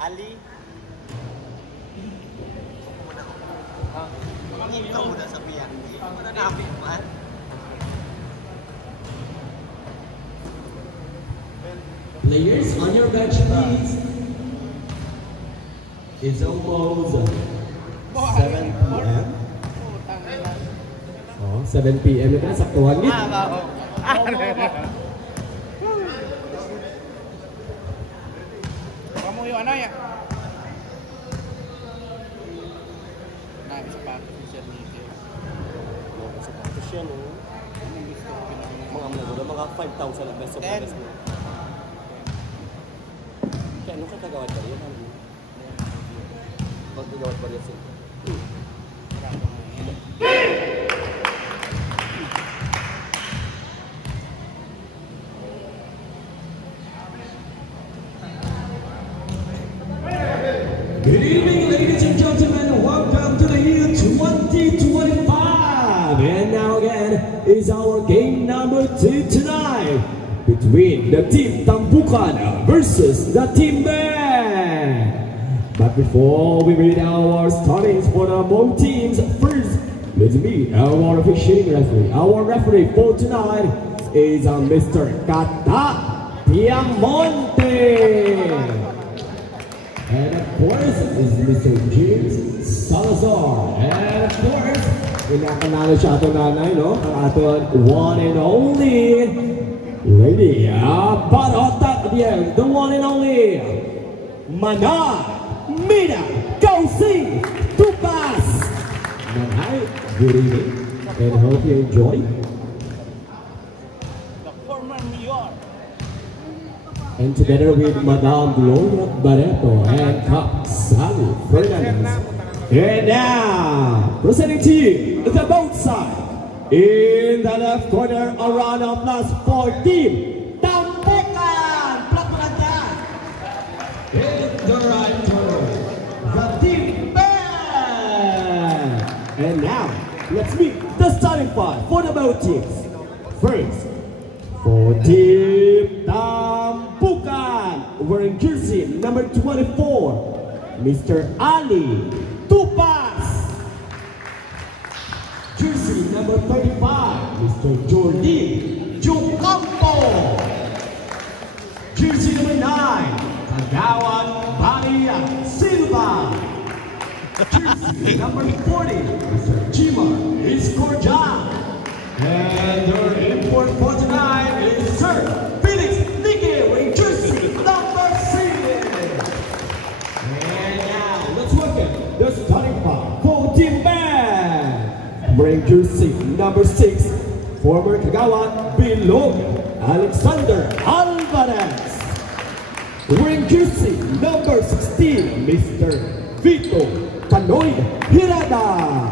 Ali. Ikaw muna sabihan. Ikaw muna namin man. Players on your bench, please. It's almost 7 p.m. Oh, 7 p.m. Ito na saktuhan niyo. Kamu yung ano ya? Nah, sapatos siya dito. Sapatos siya, no? Mga mga mga 5,000 ang beso pa rin. Kaya ano kagawad pa rin? Pag-gawad pa rin siya. Good evening, ladies and gentlemen. Welcome to the year 2025. And now again is our game number 2 tonight between the team Tampukan versus the team Band. But before we read our startings for the both teams, first let's meet our officiating referee. Our referee for tonight is Mr. Kata Piamonte. And of course, is Mr. James Salazar. And of course, pinakanalo siya ato nanay, no? Ang aton one and only lady, Parotak Dieng, the one and only Manay Mina Kausing Tupas. Manay, good evening, and hope you enjoy. The former New York. And together with Madame Gloria Barreto and Kap Sally Fernandez. And now, presenting to you the both side. In the left corner, a round of applause for team Tampukan. In the right corner, the team Band. And now, let's meet the starting five for the both teams. First, for team Tampukan, wearing jersey number 24, Mr. Ali Tupas. Jersey number 35, Mr. Jordi Jucampo. Jersey number 9, Kagawan Baria Silva. Jersey number 40, Mr. Jimar Iscorja. And your import for tonight is Sir Felix Nicky, wearing jersey number 6. And now, let's welcome the starting five for Team Band. Wearing jersey number 6, former Kagawan Bilog Alexander Alvarez. Wearing jersey number 16, Mr. Vito Canoy Hirada.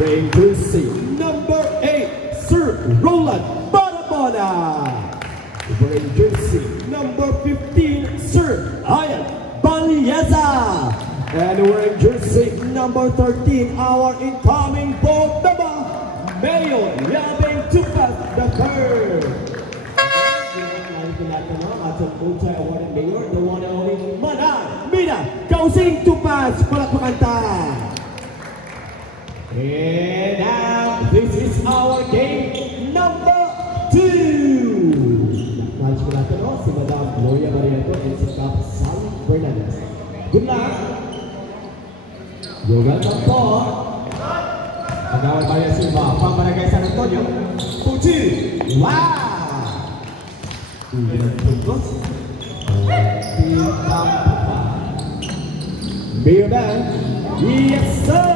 Wearing jersey number 8, Sir Roland Barabona. Wearing jersey number 15, Sir Ian Balieza. And wearing jersey number 13, our incoming board member, Mayor Yabeng Tupas III. Awarded Mayor, the one and only Manay Mina Kausing Tupas. Palakpakan tayo. And now, this is our game number 2. Acknowledge ko natin si Madame Gloria Barreto and si Kap Sally Fernandez. Good luck! You're welcome po. Kagawad Baria Silva, Pambarangay San Antonio. 2-2. Wow! Ilang puntos. Team Tampukan. Mayor Band. Yes, sir!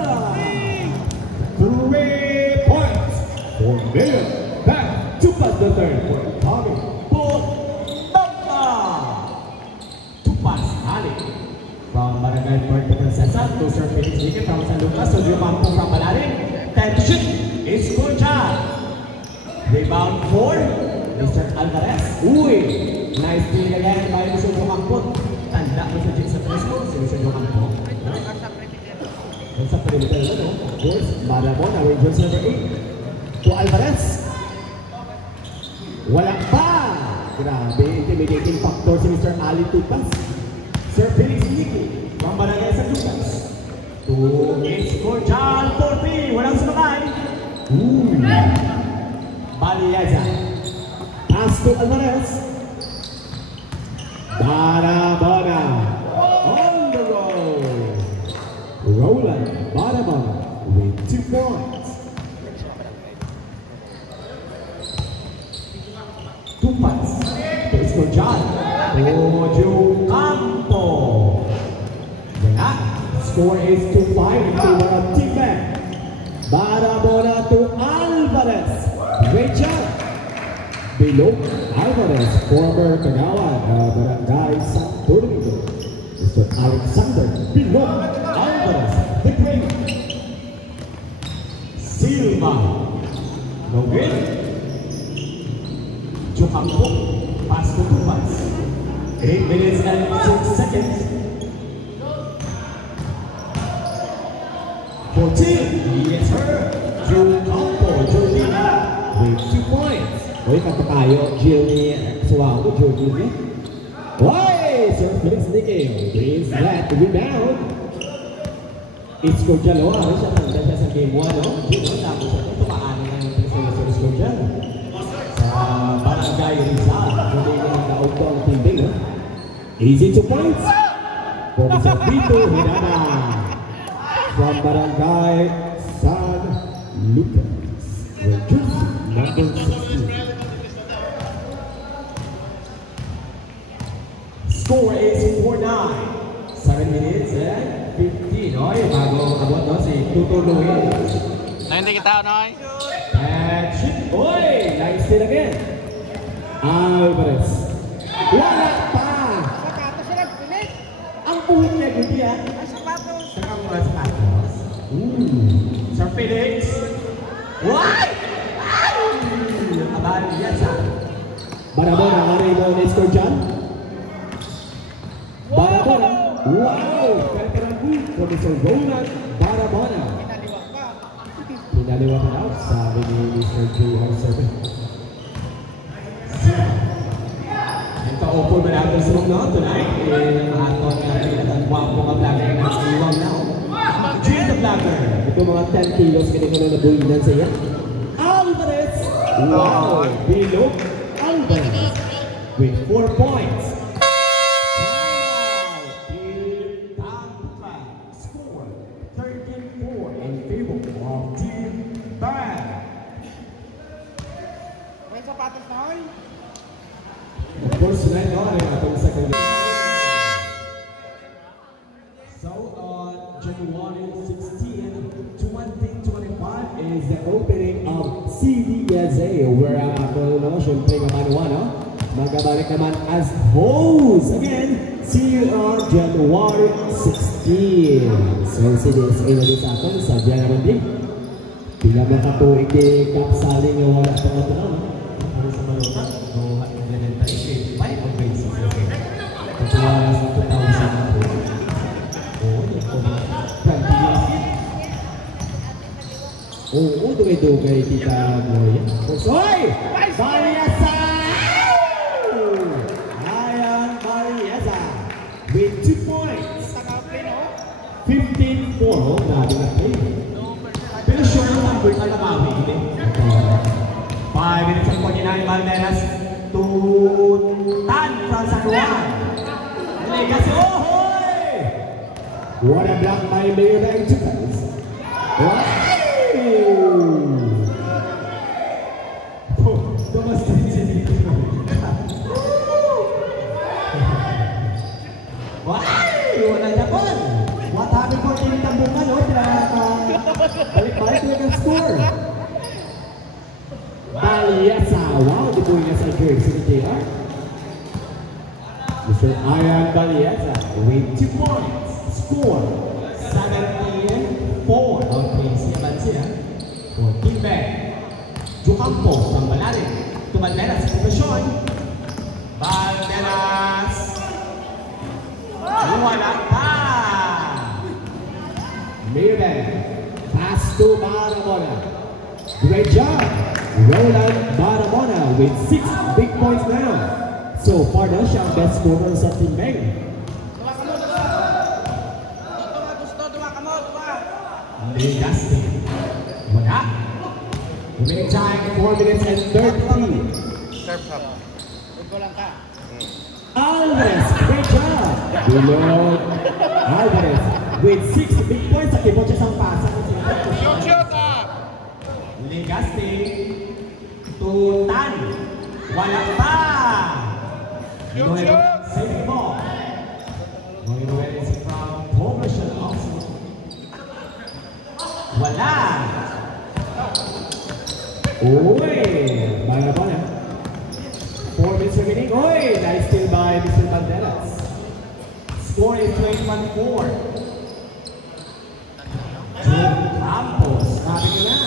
3 points for Mayor Band Tupas III for incoming board member Tupas Ali from Barangay Puerto Princesa to Sir Felix Nicky from San Lucas to Jucampo from Balarin. 10 to shoot is Kurja. Rebound for Mr. Alvarez. Uy, nice steal again by Mr. Jucampo. Tanda mo sa Jim sa Tresco si Mr. Jucampo. Sa perimeter, no? Of course, Marabona, wearing jersey number 8. To Alvarez. Wala pa! Grabe, intimidating factor si Mr. Ali Tupas. Mr. Felix Nicky from Barangay San Lucas. To Ace Cordial 4-3. Walang sumakay. Baliaza. Pass to Alvarez. Barabona. On the roll. Roland Barabona with 2 points. Tupas. Ace Cordial. Ojo Campo. Wala. Score is 2-5 in favor of Team Bank. Barabona to Alvarez. Great job. Below Alvarez, former Kagawan Barangay Santo Domingo. Mr. Alexander Below Alvarez, the great. Silva. No good. Jocampo. Pass to Tupas. 8 minutes and 6 seconds. 14. Yes, her. Jocampo. Jordina with 2 points. Uy, kanta tayo. Jill ni Suwago. Jill ni. Uy! Sir Felix Nicky brings that rebound. It's Cordial. Ano siya? Tanda siya sa game 1, no? Jill, tapos siya. Tumaan na yung Sir Cordial. Sa Barangay Rizal. Hindi na nag-outdoor ang tinding, no? Easy 2 points. From Sir Vito Hirana. From Barangay San Lucas. With jersey number 16. Score is 4-9. 7 minutes and 15. Oy, bago abot no si Tuto Luis. Nanti kita, Noy. And shit. Oy, nice steal again. Alvarez. Wala pa. Sapatos siya nagpilit. Ang puhit niya, good yan. Ay, sapatos. Saka mula sapatos. Sir Felix. What? Baliaza. Barabona, Arimo, Nestor John. Barabona. Wow! Kaya-karang for Mr. Roland Barabona. Pinaliwak pa. Pinaliwak na daw, sabi ni Mr. J.R.7. Ito, upo ba natin sa mga tonight? Aton nga rin ang wapo ka vlogger na iwang na. Jill the vlogger. Ito mga 10 kilos kaya ko na nabulinan sa iya. Alvarez. Wow! Below Alvarez with 4 points. Score 13-4 in favor of Team Bang. May sapatos, Noy. Of course, tonight on atong second. So on January 16, 2025 is the opening of CDSA where ako naman syempre naman magkabalik naman as host again. See you on January 16. So CDSA na din sa akin sa diyan naman din. Bila makatuig di kapsaling nga wala pa ito na. Para sa malota, no, implement tayo siya. 5 of basis. Ito sa 2000. Oo, Oo, dugay-dugay kita mo yan. Hoy! Baliaza! Ryan Baliaza with 2 points. 15-4. Oh, grabe na play. Pero sure yung number na namawi. 5 minutes and 49 Valderas to Tan from San Juan. Legacy, oh, hoy! What a block by Mayor Ryan Tukas. What? Wala Japan. What happened for Team Tambukan? Balik-balik with the score. Baliaza. Wow, dibuhin niya sa jersey ni JR. Mr. Ian Baliaza with 2 points. Score 17-4. Okay, siya siya. For Team Bank. Jocampo from Balarin. To Valderas, Profesyon. Valderas. Wala pa. Maybank. Pass to Barabona. Great job. Roland Barabona with 6 big points now. So far na siya ang best scorer sa Team Bank. Legaspi. Wala. Remaining time, 4 minutes and 30. Serve up. Huwag ko lang ka. Alvarez, great job! Bilog. Alvarez with 6 big points sa keyboard siya sa pasa. Shoot up! Legaspi. Tutan. Wala pa! Noel, saving ball. Noel is from Commercial also. Wala! Uy! Baga pa na. 4 minutes remaining. Uy! Nice steal by Mr. Banderas. Score is 21-4. Joe Campos. Sabi ko na.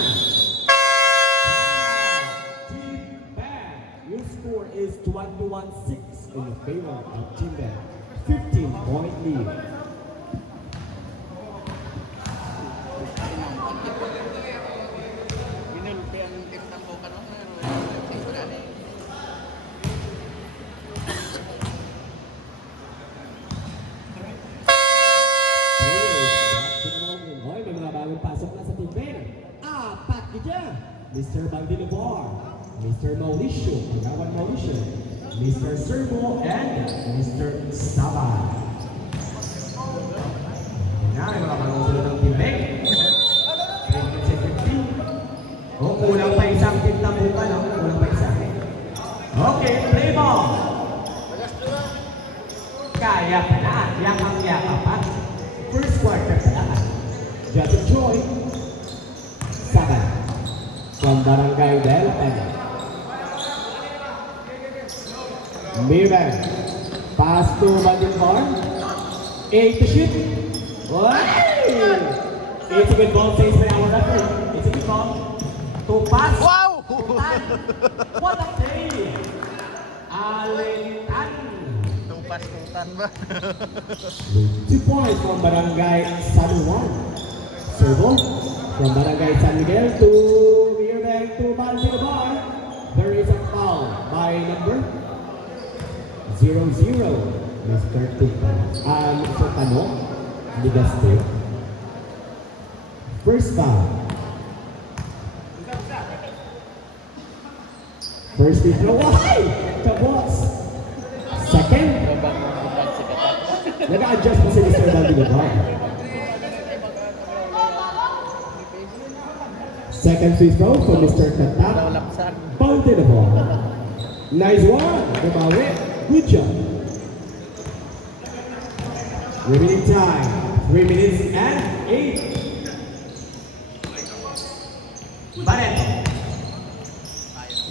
Team Bang. Your score is 21-6 in favor of Team Bang. 15-point lead. Binulpi ang tip ng buka no? Hoy, may mga bagong pasok na sa Team Bang. Apat kita. Mr. Magdinovar, Mr. Mauricio, Pagawan Mauricio, Mr. Servo, and Mr. Sabay. Yan, may mga bagong sunod ng Team Bang. 3 minutes and 15. Oh, kulang pa isang tip na buka, no? Kulang pa isa. Okay, play ball. Kaya pa na, yakang-yaka pa. First quarter pa na. Joseph Joy, Sabay, from Barangay de la Peña. Mirren, pass to Bandivar, 8 to shoot. Wow! It's a good ball, says by our referee. It's a good ball. To pass. Wow! What a play! Alintan. Tumpas-tutan ba? 2 points from Barangay San Juan. Servo from Barangay San Miguel to Mirren to Bandivar. There is a foul by number 0-0. Mr. Mr. Tano, Legaspi. First foul. First free throw. Why? Kabos. Second. Nag-a-adjust pa si Mr. Bandivar. Second free throw for Mr. Katak. Bounty the ball. Nice one. Bumawi. Good job. Remaining time. 3 minutes and 8. Barreto.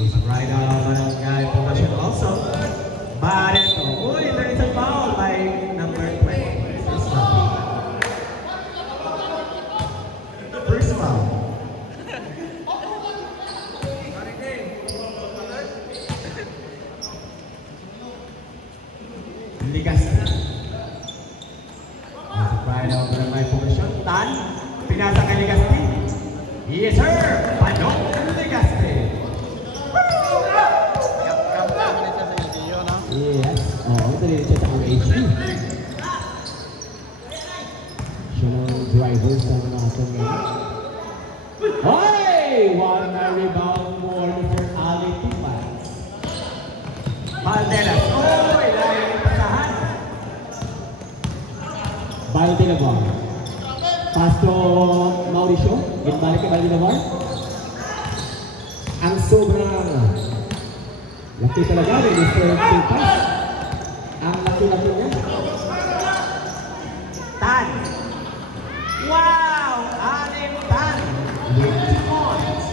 He's right out of Barangay possession also. Barreto. Uy, there is a foul by number 20. First foul. Legaspi. Right out of my position. Tan. Pinasa kay Legaspi. Yes, sir. Panong Legaspi. Yes. Oo, dali siya sa OHG. Siya ng driver sa mga atong ngayon. Hoy! One na rebound for Mr. Ali Tibas. Valderas. Oy! Layo ng pasahan. Bandivar. Pass to Mauricio. Ginbalik kay Bandivar. Ang sobrang laki talaga ni Mr. Tibas. Ang laki-laki niya. Tan. Wow! Anim Tan. With 2 points.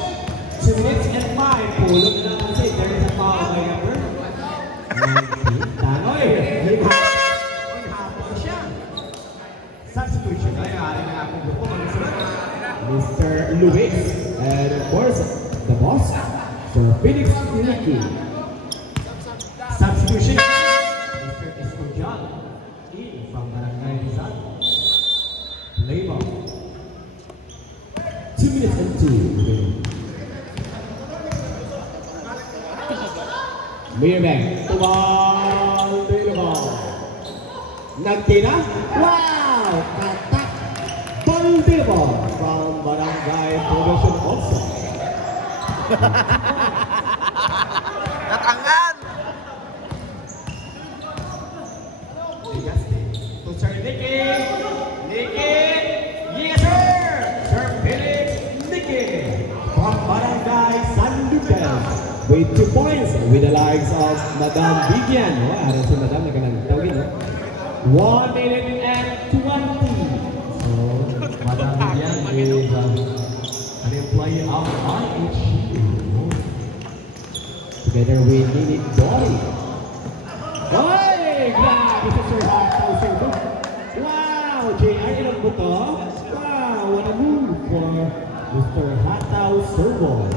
2 minutes and 5. Pulot na naman siya. There is a foul by number 19. Tanoy. Hapon siya. Substitution. Ay, aling na akong grupo. Mr. Luis. And of course, the boss, Sir Felix Ricky. Substitution. Mr. Escojan. In from Barangay Rizal. Play ball. 2 minutes and 2. Mirren. Tubal. Available. Nagtina. Wow! Katak. Bandivar from celebration also. Natangan! To Sir Nicky. Nicky. Yes, sir. Sir Felix Nicky. From Barangay San Lucas. With 2 points with the likes of Madam Vivian. Oh, ada si Madam na kanang tawin. 1 minute and 20. So, Madam Vivian is an employee of IHU. Together with Nini Dory. Oy! Grabe si Sir Hataw Servo. Wow! JR ilang buto? Wow! What a move for Mr. Hataw Servo.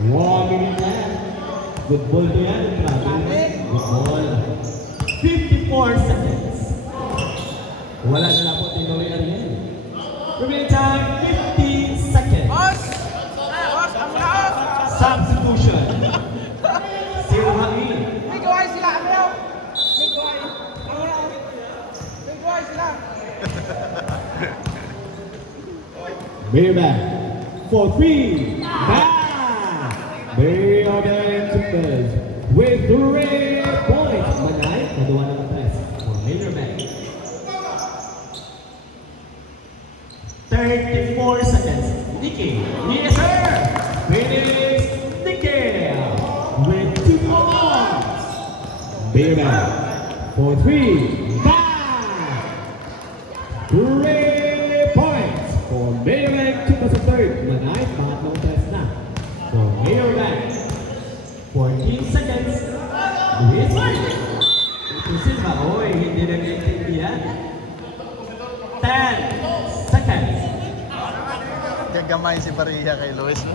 1 minute left. Good ball to yan. Grabe. Good ball. 54 seconds. Wala na lang po Tinoy Ariel. Remaining time, 50 seconds. Boss! Boss, ang laos! Substitution. Zero hangin. May gawain sila, ano? May gawain. Ano na? May gawain sila. Mirabel for 3. Mirabel to first with 3 points. Manay, kaduwa ng press for Mirabel. 34 seconds. Nicky. Yes, sir. Felix Nicky with 2 points. Mirabel for 3. 3 points for Mirabel to the third. Manay, pangatlong press na. For Mirabel. 14 seconds. Yes, sir. Ito Silva. Oy, hindi na naiintindihan. 10 seconds. Gagamay si Barilla kay Luis, no?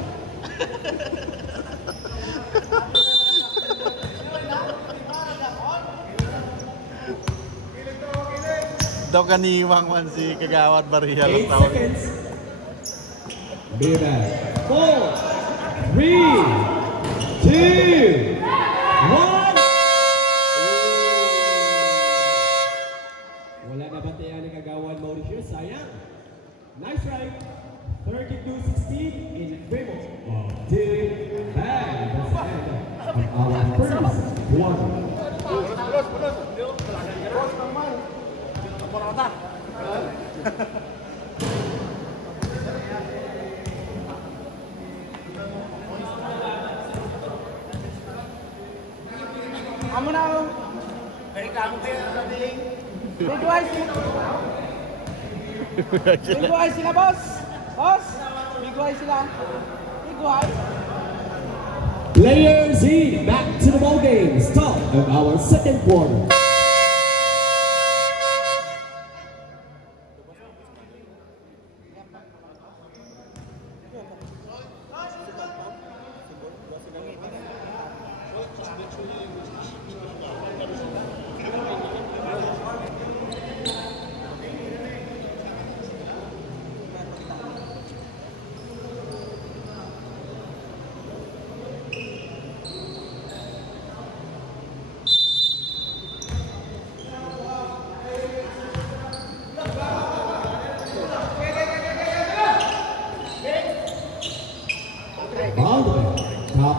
Daw kaniwang man si Kagawad Barilla. 8 seconds. Mirabel. 4, 3, 2, 1. Wala na batayan ni Kagawad Mauritius. Sayang. Nice try. 32-16 in favor of Dylan Bang. That's the end of our first quarter. Amo na ako. Reklamo kayo sa biling. May gawain sila. May gawain sila, boss. Boss, may gawain sila. May gawain. Player Z back to the ball game. Start of our second quarter.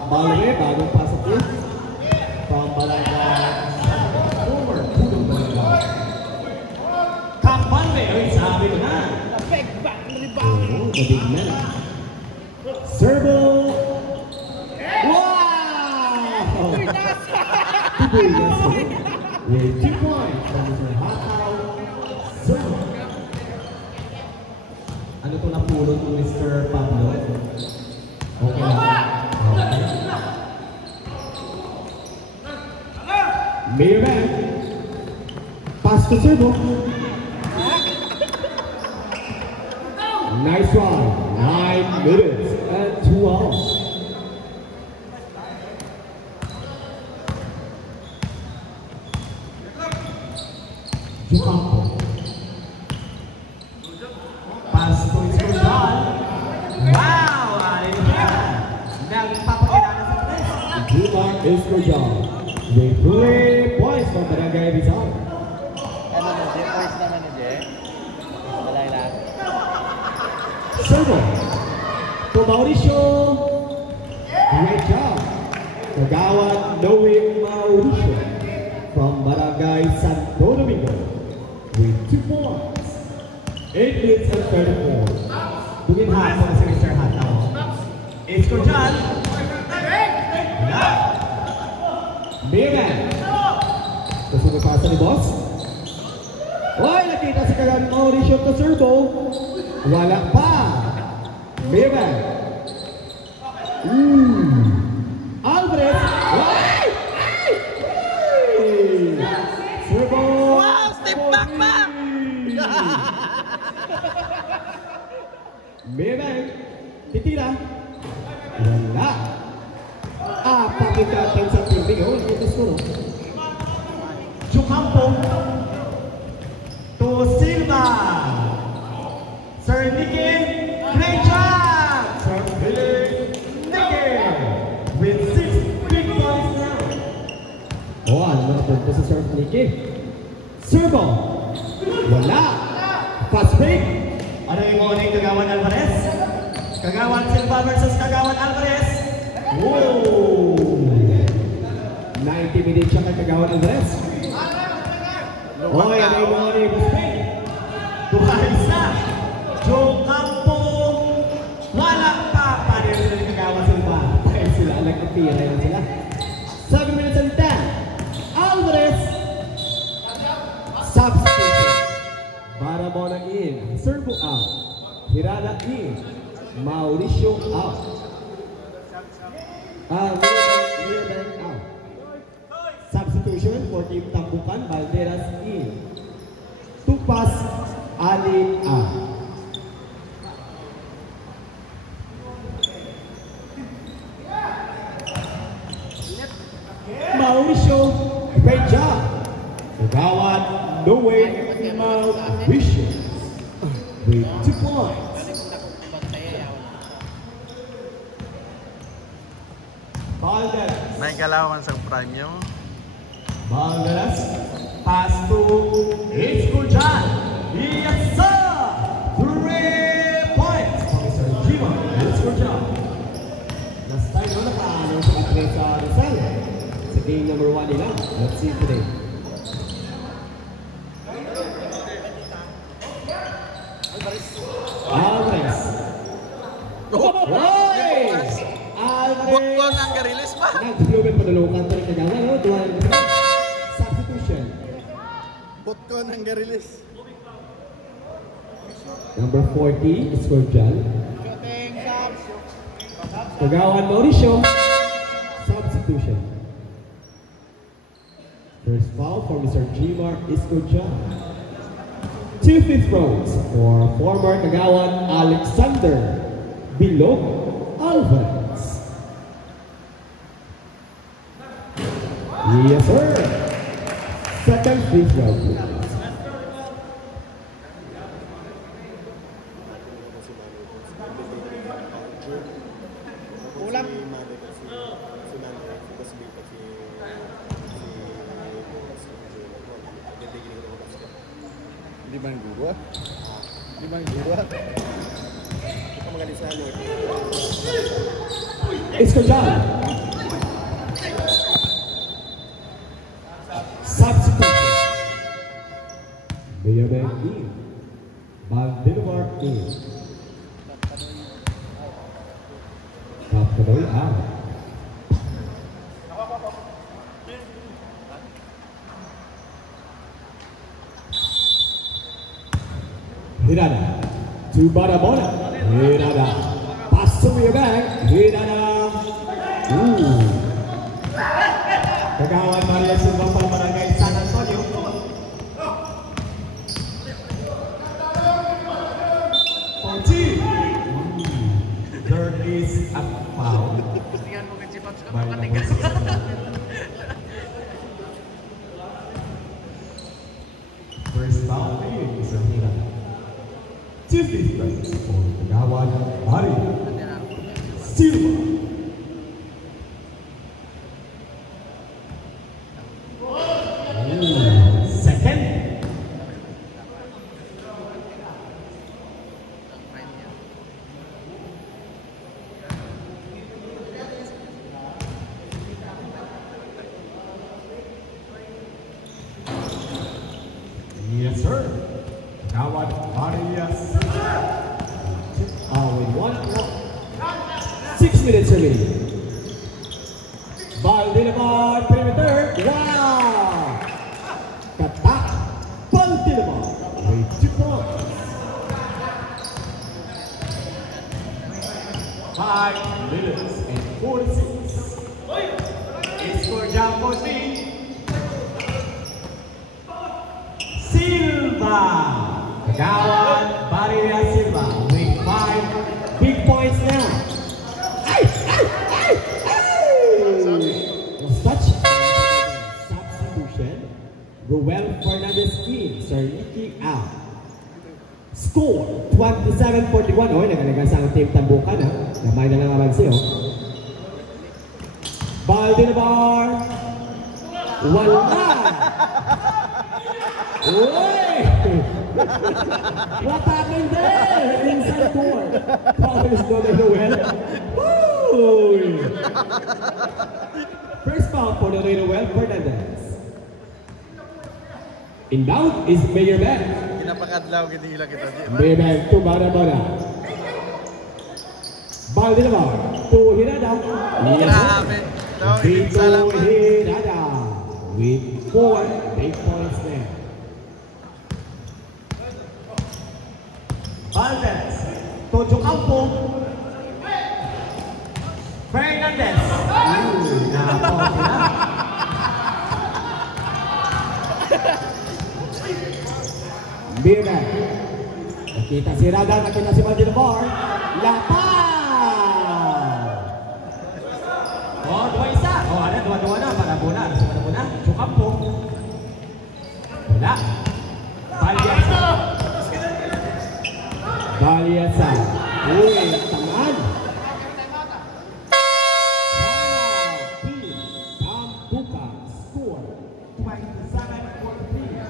Balwe, bagong pasok yun. From Barangay, former Pudong Barangay. Balwe, ay sabi ko na. Big back, rebound. Oh, the big man. Servo. Wow! Tibulas. With 2 points from Mr. Hataw Servo. Ano ito napulot ni Mr. Pablo? Okay lang. Mirabel. Pass to Servo. Nice run. 9 minutes and 12. Jukampo. Pass to Escordal. Wow! Nagpapakilala sa press. Jumar Escordal. With 3 points from Barangay Rizal. Ano na, Jay? Points naman ni Jay. Malay lang. Servo. to Mauricio. Great job. Kagawan Noe Mauricio from Barangay Santo Domingo with 2 points. 8 minutes and 34. Bugin hat sa kasi Mr. Hat now. It's ko dyan. Mayman. Kasunod pa sa ni Boss. Hoy, nakita si Kagawan Mauricio to servo. Wala pa. Mayman. Alvarez. Ay! Servo. Wow, step back pa! Mayman. Titira. Wala. Pakikatan sa piling. Oh, ito suro. Jucampo. To Silva. Sir Nicky. Great job! Sir Nicky. With 6 big points now. Oh, ano na punto si Sir Nicky? Servo. Wala. Fast break. Ano yung mga ng Kagawan Alvarez? Kagawan Silva versus Kagawan Alvarez. Whoa! 90 minutes siya kay Kagawan Alvarez. Oy, ano yung mga ng Spain? Duhalis na. Joe Campo. Wala pa. Paano yung sila Kagawan Silva? Kaya sila, nagpapira yun sila. 7 minutes and 10. Alvarez. Substitution. Barabona in. Servo out. Hirada in. Mauricio out. Mirabel out. Substitution for Team Tambukan. Valderas in. Tupas Ali out. Mauricio, great job. Kagawan, no way, Mauricio with 2 points. Valderas. May kalawan sa premyo. Valderas, pass to Escujan. Yes, sir! 3 points for Mr. Jima Escujan. Last time, no nakaano sa Atleta Rizal. Sa game number 1 nila. Let's see today. Alvarez. Alvarez! Bukol ng Garilis pa. Nag-view padulukan to rin Kagawan, no? Substitution. Bukol ng Garilis. Number 40, Escorjan. Kagawan Mauricio. Substitution. First foul for Mr. Jimar Escorjan. 2 fifth rows for former Kagawan Alexander Bilog Alvarez. Yes, sir. Second fifth row, please. Kulang. Limang guru. Limang guru. Ito magaling sa Lord. Escorjan. Substitution. Mayabeng in. Valdivar in. Kapanoy out. Hirada. To Barabona. Hirada. Pass to Mayabeng. Hirada. Kagawan Maria Silva from Barangay San Antonio. There is a foul. By number 6. First foul for you, Mr. Hira. 2 fifth points for Kagawan Maria Silva. Second. Kagawan Barilla Silva with 5 big points now. Ay! Was touch. Substitution. Ruel Fernandez in. Sir Nicky out. Score 27-41. Oy, nagalagan sa team Tambukan ha. Gamay na lang naman siyo. Baldinabar. Wala. Oy! What happened there? Inside court. Powers go to Ruel. Woo! First foul for the Ruel Fernandez. Inbound is Mayor Ben. Pinapakadlaw kinila kita. Mayor Ben to Barabara. Baldinabar to Hirada. Grabe. Vito Hirada with 4 big points there. Valdez to Jocampo. Fernandez. Mirna. Nakita si Rada, nakita si Baldinabar. Lapad! Oh, 2-1. Oh, ada 2-2 na. Parabona. Parabona. Jocampo. Wala. Valiasa. Valiasa. Uy, tamaan. Tambukan score 27-43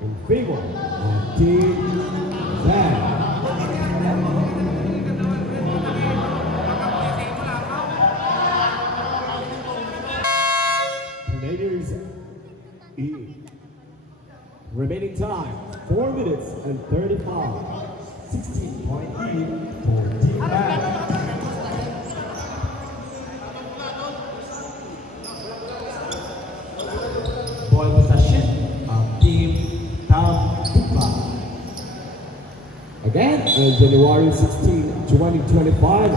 in favor of Team Zan. Ladies, remaining time 4 minutes and 35. 16-point lead for Team Zan. Ball possession of Team Tambukan. Again, on January 16, 2025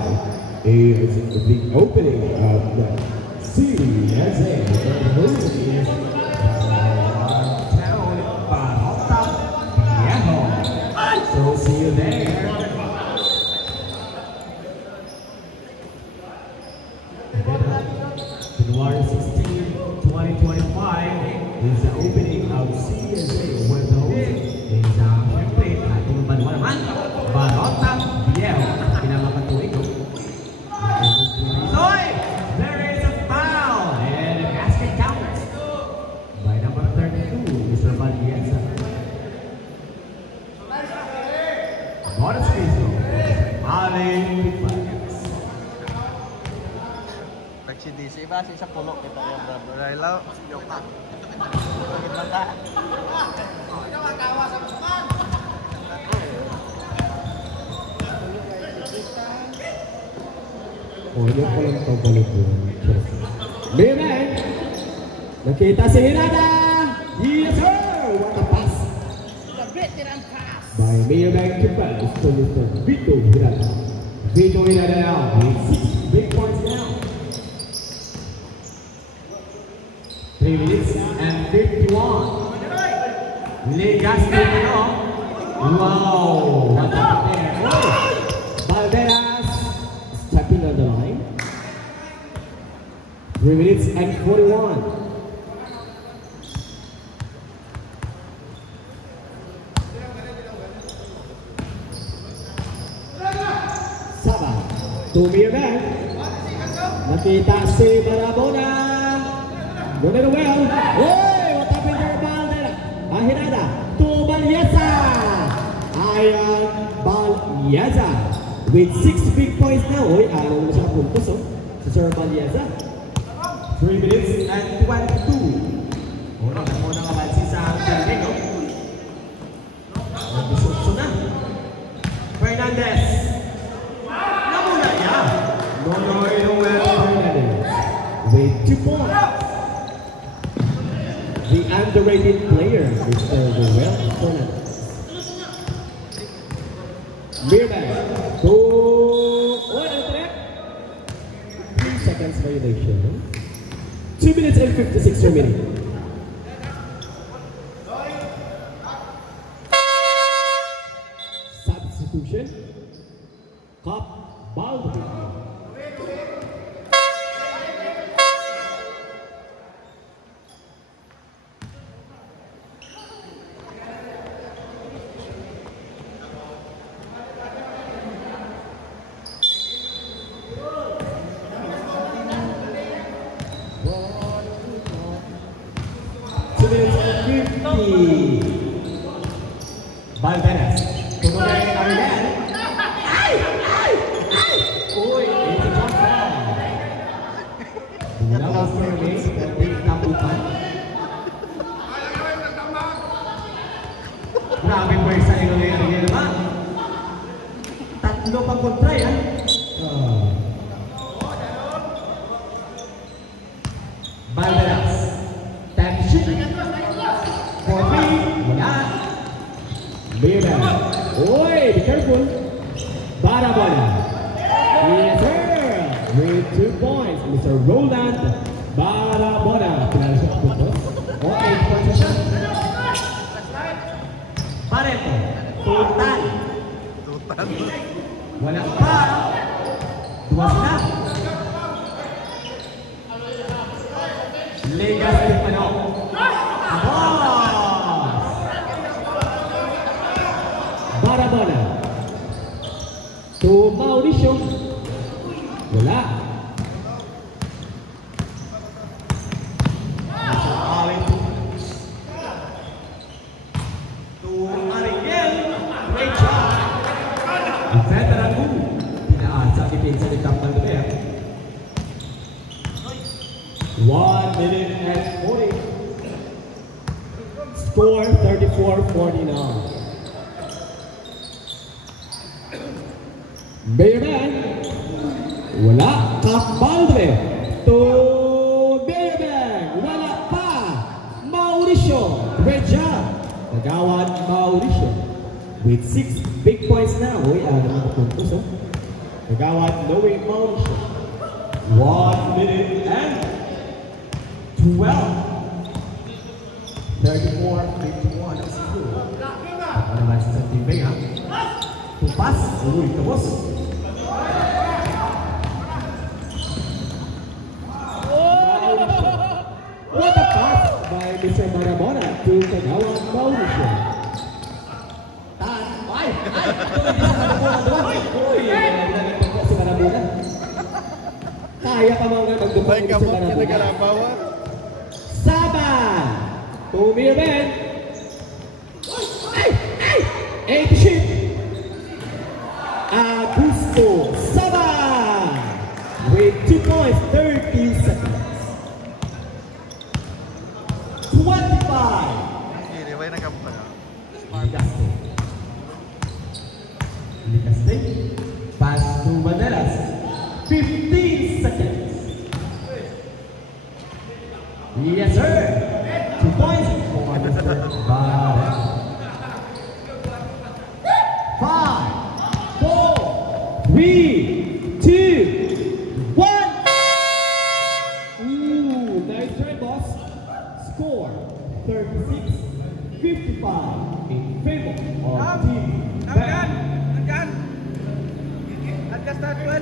is the opening of the CSA. The host is Town Barota Viejo. So see you there. January 16, 2025 is the opening of CSA with the host is syempre ating banwa naman Barota Viejo. Pinamapatuloy ko. Soy! There is a foul and the basket counts by number 32, Mr. Valiasa. Bonus free throw. Ali Pipagas. Pag si DC ba, sa pulo kita yung brother. Raylaw, yung ka. Bakit mata? Oh, yun pa lang ito balik yun. Mayman! Nakita si Hirada! Yes, sir! What a pass! The veteran pass. By Mayman to pass to Mr. Vito Hirada. Vito Hirada now with 6 big points now. 3 minutes and 51. Legas na ano? Wow! What happened there? Oh! Valderas stepping on the line. 3 minutes and 41. Saba. Tumirman. Nakita si Barabona. Doon na well. Oy! What happened there, Valderas? Hirada. To Valiasa. Ayan, Valiasa. With 6 big points now. Oy, anong na siya puntos, oh. Si Sir Valiasa. 3 minutes and 22. Muna nga bansi sa Jardine, no? Nagbisulso na. Fernandez. Namuna niya. Nonoy Fernandez. With 2 points. The underrated player, Mr. Ruel Fernandez. Mirman. Oh, ano trip? 3 seconds violation, no? 2 minutes and 56 remaining. 50. Valderas. Tumulay ang yan. Ay! Ay! Ay! Uy, it's a jump ball. Mula ang survey, pero tapupan. Grabe po yung sa ilo na yan, ba? Tatlo pang kontra yan. Valderas. Tap shoot. 4-3. Wala. Mira. Uy, be careful. Barabona. Yes, sir. With 2 points, Mr. Roland Barabona. Pinala siya ang puntos. O, 8 points na siya. Pareto. Tutan. Wala pa. Duwas na. Legas de Pano. Abos! Barabona. To Mauricio. Wala. To Arigel. Great job. Ang veteran mo. Pinaasa depensa ni Kampal Gaya. 1 minute and 40. Score 34-49. Bayerman. Wala. Kapaldre. To Bayerman. Wala pa. Mauricio. Great job. Nagawan Mauricio. With 6 big points now. Uy, naman puntos, oh. Nagawan Louie Mauricio. 1 minute and 12. 34-51. That's cool. Ako naman sa timbang, ha? Tupas. Uy, tapos. What a pass by Mr. Barabona to Kagawan Mauricio. Ay! Uy! Nagpagpag si Barabona. Kaya pa mga magdupag ni Mr. Barabona. Saban! To Mirben. Ay! Ay! 8 shoot. Augusto Saban! With 2 points, 30 seconds. 25. Hindi ba yung nagkampal? Ligaste. Ligaste. Pass to Banderas. 15 seconds. Yes, sir. 2 points for Mr. Barrett. 5, 4, 3, 2, 1. Ooh, nice try, boss. Score 36-55 in favor of Team Bang. Nagkan. Adjust that well.